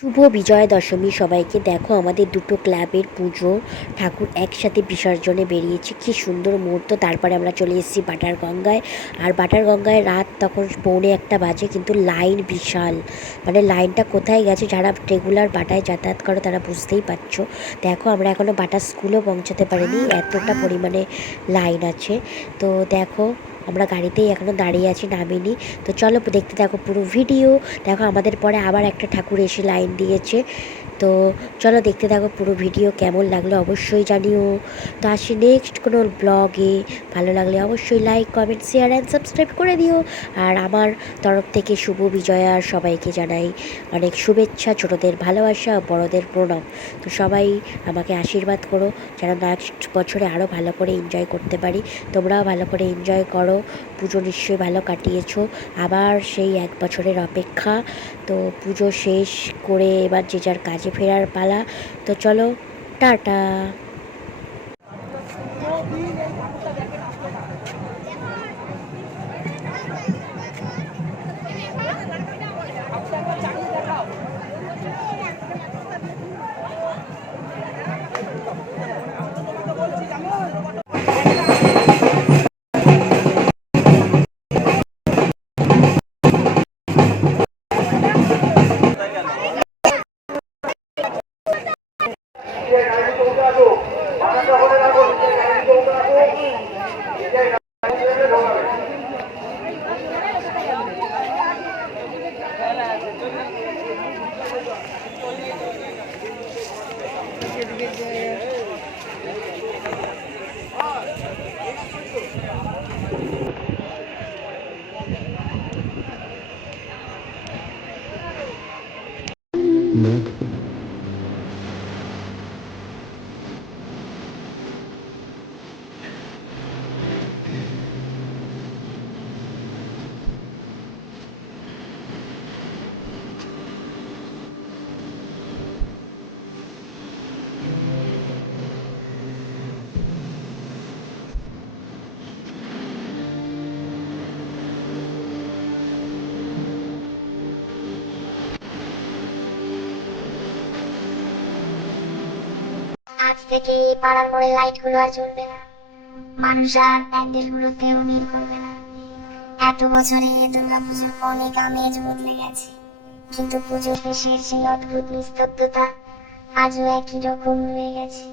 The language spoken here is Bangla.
শুভ বিজয়া দশমী সবাইকে দেখো আমাদের দুটো ক্লাবের পুজো। ঠাকুর একসাথে বিসর্জনে বেরিয়েছে, কি সুন্দর মুহূর্ত। তারপরে আমরা চলে এসেছি বাটার গঙ্গায় আর বাটার গঙ্গায় রাত তখন পৌনে একটা বাজে, কিন্তু লাইন বিশাল। মানে লাইনটা কোথায় গেছে, যারা রেগুলার বাটায় যাতায়াত করো তারা বুঝতেই পারছ। দেখো আমরা এখনও বাটার স্কুলেও পৌঁছাতে পারিনি, এতটা পরিমাণে লাইন আছে। তো দেখো আমরা গাড়িতেই এখনও দাঁড়িয়ে আছি, নামিনি। তো চলো দেখতে দেখো পুরো ভিডিও। দেখো আমাদের পরে আবার একটা ঠাকুর এসে লাইন দিয়েছে। তো চলো দেখতে থাকো পুরো ভিডিও কেমন লাগল অবশ্যই জানিও। তো আসি নেক্সট কোনো ব্লগে ভালো লাগলে অবশ্যই like comment share and subscribe করে দিও। আর আমার তরফ থেকে শুভ বিজয়ার সবাইকে জানাই অনেক শুভেচ্ছা, ছোটদের ভালোবাসা, বড়দের প্রণাম। তো সবাই আমাকে আশীর্বাদ করো, যেন নেক্সট বছরে আরও ভালো করে এনজয় করতে পারি। তোমরাও ভালো করে এনজয় করো। পুজো নিশ্চয়ই ভালো কাটিয়েছ। আবার সেই এক বছরের অপেক্ষা, তো পুজো শেষ করে এবার যে যার কাজে ফেরার পালা। তো চলো, টাটা। né? আজ থেকে এই পাড়ার মোড়ে লাইটগুলো আর জ্বলবে না। মানুষ আর প্যান্ডেল গুলোতেও ভিড় করবে না। এত বছরে দুর্গা পুজোর অনেক আমেজ বদলে গেছে। কিন্তু পুজো শেষের সেই অদ্ভুত নিস্তব্ধতা আজও একই রকম রয়ে গেছে।